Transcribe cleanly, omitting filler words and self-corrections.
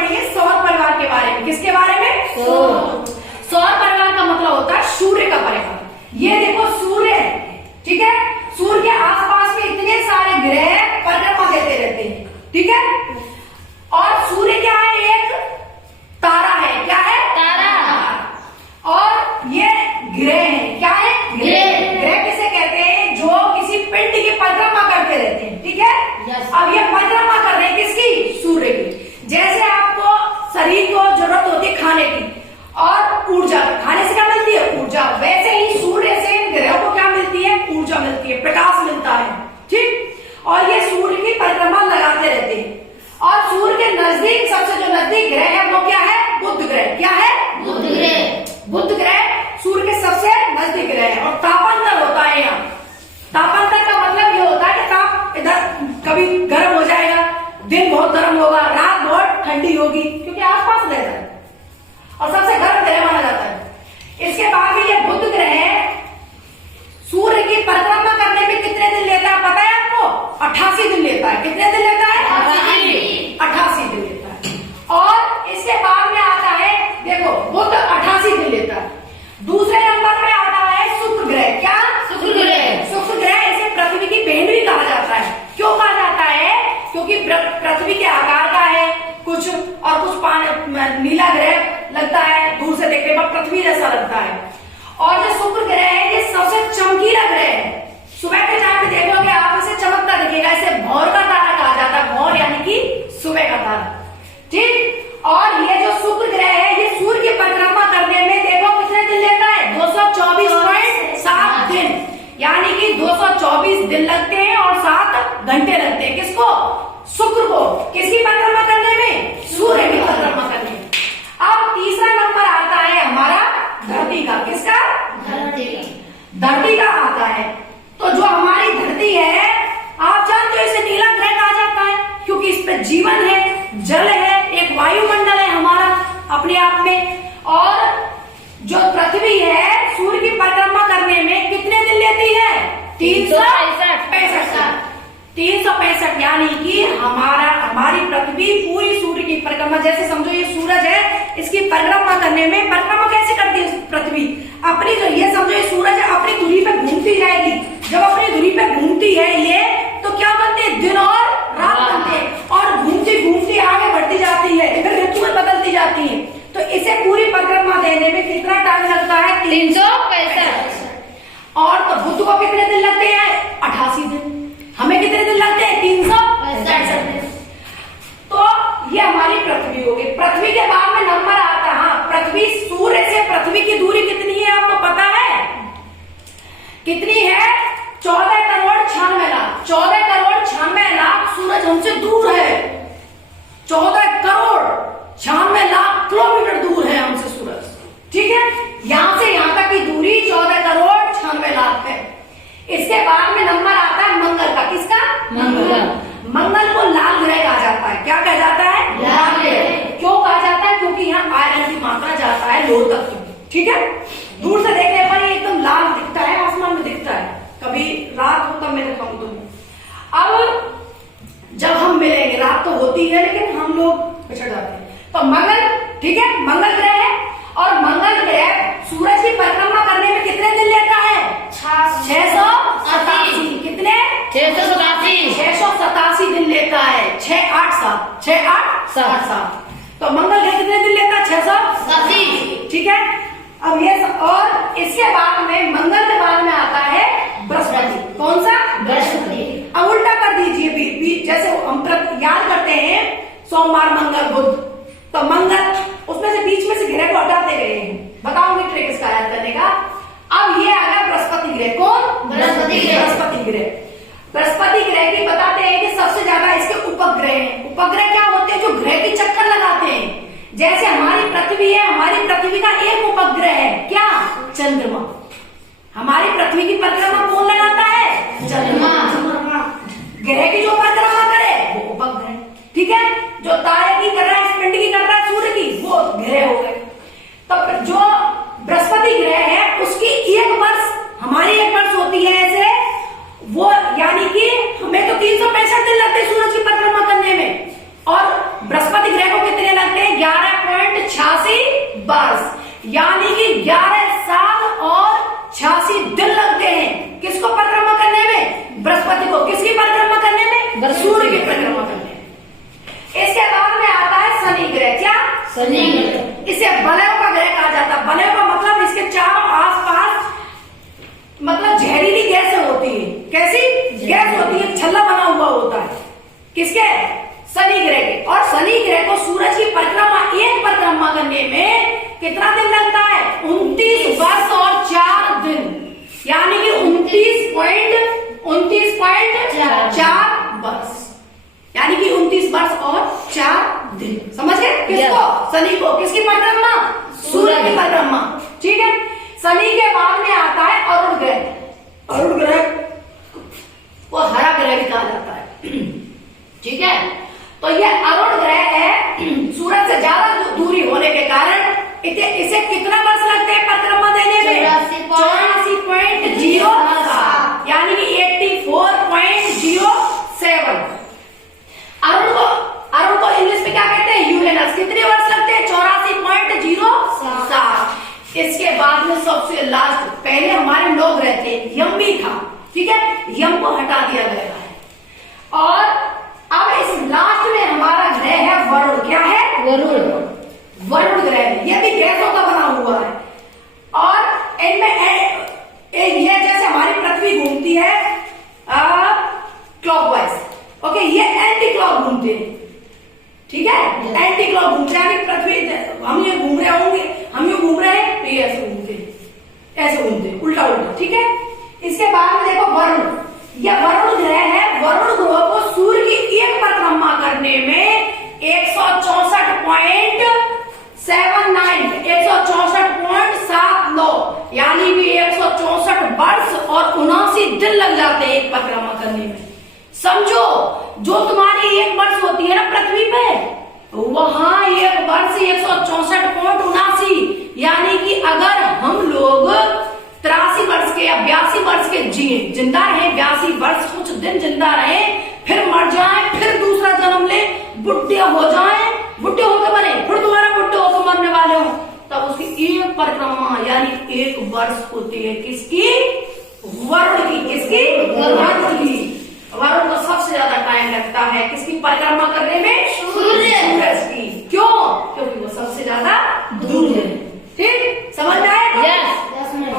पढ़ेंगे सौर परिवार के बारे में। किसके बारे में? सौर परिवार का मतलब होता है सूर्य का परिवार। ये देखो सूर्य है, ठीक है, सूर्य के आसपास में इतने सारे ग्रह परिक्रमा देते रहते हैं, ठीक है। और सूर्य क्या है? एक तारा है। क्या है? तारा। और ये ग्रह है। क्या है? ग्रह। ग्रह किसे कहते हैं? जो किसी पिंड की परिक्रमा करते रहते हैं, ठीक है। Yes. अब ये परिक्रमा कर रहे हैं किसकी? सूर्य की। जैसे आपको शरीर को जरूरत होती है खाने की और ऊर्जा, खाने से क्या मिलती है? ऊर्जा। वैसे ही सूर्य से ग्रहों को क्या मिलती है? ऊर्जा मिलती है, प्रकाश मिलता है, ठीक। और ये सूर्य की परिक्रमा लगाते रहते हैं। और सूर्य के नजदीक सबसे जो नजदीक ग्रह है वो क्या है? बुध ग्रह। क्या है? बुध ग्रह। बुध ग्रह सूर्य के सबसे नजदीक ग्रह है। और तापांतर होता है यहाँ। तापांतर का मतलब ये होता है कि ताप इधर कभी गर्म हो जाएगा, दिन बहुत गर्म होगा, रात बहुत ठंडी होगी, क्योंकि आसपास रहता है और सबसे गर्म ग्रह माना जाता है। इसके बाद भी ये बुध ग्रह सूर्य की परिक्रमा करने में कितने दिन लेता है पता है आपको? 88 दिन लेता है। कितने दिन लेता है? 88 दिन लेता है। और इसके बाद में आता है, देखो बुध 88 दिन लेता है। दूसरे नंबर में आता है शुक्र ग्रह। क्या? शुक्र ग्रह। शुक्र ग्रह इसे पृथ्वी की बहन भी कहा जाता है। क्यों कहा जाता है? क्योंकि पृथ्वी के आकार का है कुछ, और कुछ नीला ग्रह लगता है, दूर से देखने पर पृथ्वी जैसा लगता है। और जो शुक्र ग्रह है ये सबसे चमकीला ग्रह है। सुबह के टाइम में देखोगे आप इसे चमकता दिखेगा। इसे भौर का तारा कहा जाता है। भौर यानी कि सुबह का तारा, ठीक। और ये जो शुक्र ग्रह है ये सूर्य की परिक्रमा करने में देखो कितने दिन लेता है? 224.7 दिन, यानी कि 224 दिन लगते हैं और 7 घंटे लगते हैं। किसको? शुक्र को। किसकी परिक्रमा करने में? सूर्य की परिक्रमा करने में। अब तीसरा नंबर आता है हमारा धरती का। किसका? धरती का। धरती का आता है। तो जो हमारी धरती है आप जानते हो इसे नीला ग्रह कहा जाता है, क्योंकि इस पे जीवन है, जल है, एक वायुमंडल है हमारा अपने आप में। और जो पृथ्वी है सूर्य की परिक्रमा करने में कितने दिन लेती है? 365। 365, यानी कि हमारी पृथ्वी पूरी सूर्य की परिक्रमा, जैसे समझो ये सूरज है, इसकी परिक्रमा करने में, परिक्रमा कैसे करती है पृथ्वी? अपनी जो, ये समझो ये सूरज है, अपनी धुरी पे घूमती रहेगी। जब अपनी धुरी पे घूमती है ये, तो क्या बनते हैं? दिन और रात बनते हैं। और घूमती घूमती आगे बढ़ती जाती है, इधर ऋतुएं बदलती जाती है। तो इसे पूरी परिक्रमा देने में कितना टाइम लगता है? 365। और तो बुध को कितने दिन लगते हैं? 88 दिन। हमें कितने दिन लगते हैं? 365 दिन। तो ये हमारी पृथ्वी होगी। पृथ्वी के बाद में नंबर आता है, हाँ, पृथ्वी, सूर्य से पृथ्वी की दूरी कितनी है आपको पता है? कितनी है? 14 करोड़ 96 लाख। 14 करोड़ 96 लाख सूरज हमसे दूर है। 14 करोड़ 96 लाख किलोमीटर दूर है हमसे सूरज, ठीक है। यहां से यहां तक की दूरी 14 करोड़ 96 लाख है। इसके बाद में नंबर आता है मंगल का। किसका? मंगल। मंगल को लाल ग्रह कहा जाता है। क्या कहा जाता है? लाल ग्रह। क्यों कहा जाता है? क्योंकि यहाँ आयरन की मात्रा जाता है लोह तत्व, ठीक है। दूर से देखने पर ये एकदम लाल दिखता है, आसमान में दिखता है। कभी रात हो तब मैं दिखाऊं तुम्हें। अब जब हम मिलेंगे, रात तो होती है लेकिन हम लोग पिछड़ जाते हैं। तो मंगल, ठीक है, मंगल ग्रह है। और मंगल ग्रह सूरज की परिक्रमा करने में कितने दिन लेता है? 687। कितने? 687 दिन लेता है। 687। तो मंगल ग्रह कितने दिन लेता है? 687, ठीक है। अब ये और इसके बाद में मंगल के बाद में आता है बृहस्पति। कौन सा? बृहस्पति। अब उल्टा कर दीजिए, जैसे हम याद करते हैं सोमवार, मंगल, बुध, तो मंगल उसमें से बीच में से ग्रह को हटाते गए हैं। बताऊंगी ट्रिक इसका याद करने का। अब ये आ गया बृहस्पति ग्रह। कौन? बृहस्पति ग्रह। बृहस्पति ग्रह। बृहस्पति ग्रह की बताते हैं कि सबसे ज्यादा इसके उपग्रह हैं। उपग्रह क्या होते हैं? जो ग्रह की चक्कर लगाते हैं। जैसे हमारी पृथ्वी है, हमारी पृथ्वी का एक उपग्रह है। क्या? चंद्रमा। हमारी पृथ्वी की परिक्रमा कौन लगाता है? चंद्रमा। ग्रह की जो परिक्रमा करे वो उपग्रह, ठीक है। जो तारे की कर रहा है, इस पिंड की कर रहा है, सूर्य की, वो ग्रह हो गए। तो जो बृहस्पति ग्रह है उसकी एक वर्ष, हमारी एक वर्ष होती है ऐसे, वो यानी कि हमें तो 365 दिन लगते सूरज की परिक्रमा करने में, और बृहस्पति ग्रह को कितने लगते हैं 11.86 वर्ष, यानी कि 11 साल और 86 दिन लगते हैं किसको परिक्रमा करने में? बृहस्पति को। किसकी परिक्रमा करने में? सूर्य की परिक्रमा करने में। इसके बाद में आता है शनि ग्रह। क्या? शनि ग्रह। इसे बलय का ग्रह कहा जाता है। बलय का मतलब इसके चारों आसपास मतलब जहरीली गैसें होती है। कैसी गैस होती है? छल्ला बना हुआ होता है। किसके? शनि ग्रह के। और शनि ग्रह को सूरज की परिक्रमा, एक परिक्रमा करने में कितना दिन लगता है? 29 वर्ष और 4 दिन, यानी कि 29.4 वर्ष, यानी कि 29 वर्ष और 4 दिन। समझ गए? किसको? शनि को। किसकी परिक्रमा? सूर्य की परिक्रमा। ठीक है। शनि के बाद में आता है अरुण ग्रह। अरुण ग्रह को हरा ग्रह भी कहा जाता है। ठीक है। तो यह अरुण ग्रह है, सूरज से ज्यादा दूरी होने के कारण इसे कितना वर्ष लगते हैं परिक्रमा देने में? 84.07, यानी कि 84.07। अरुण को इंग्लिश में क्या कहते हैं? यूरेनस। कितने वर्ष लगते हैं? 84.07। इसके बाद में सबसे लास्ट, पहले हमारे लोग रहते, यम भी था। ठीक है। यम को हटा दिया गया है और अब इस लास्ट में हमारा ग्रह है वरुण। क्या है? वरुण। वरुण ग्रह, ये भी गैसों का बना हुआ है और इनमें ये जैसे हमारी पृथ्वी घूमती है क्लॉकवाइज, ओके, ये एंटी क्लॉक घूमते हैं। ठीक है। एंटी क्लॉक घूमते हैं, पृथ्वी हम ये घूम रहे होंगे, हम ये घूम रहे हैं तो ये ऐसे घूमते हैं, ऐसे घूमते हैं, उल्टा उल्टा। ठीक है। इसके बाद में देखो वरुण, यह वरुण ग्रह है। वरुण ग्रह को सूर्य की एक परिक्रमा करने में 164.79 यानी कि 164 वर्ष और 79 दिन लग जाते हैं एक परिक्रमा करने में। समझो, जो तुम्हारी एक वर्ष होती है ना पृथ्वी पे, वहां एक वर्ष 164.79, यानी कि अगर हम लोग 83 वर्ष के या 82 वर्ष के जिंदा रहे, 82 वर्ष कुछ दिन जिंदा रहे, फिर मर जाए, फिर दूसरा जन्म ले, बुढ़े हो जाए, बुढ़े होकर मरे, फिर दोबारा बुढ़े होकर मरने वाले हो, तब उसकी एक परिक्रमा यानी एक वर्ष होती है। किसकी? वरुण की। किसकी? वरुण की। वरुण को सबसे ज्यादा टाइम लगता है किसकी परिक्रमा करने में?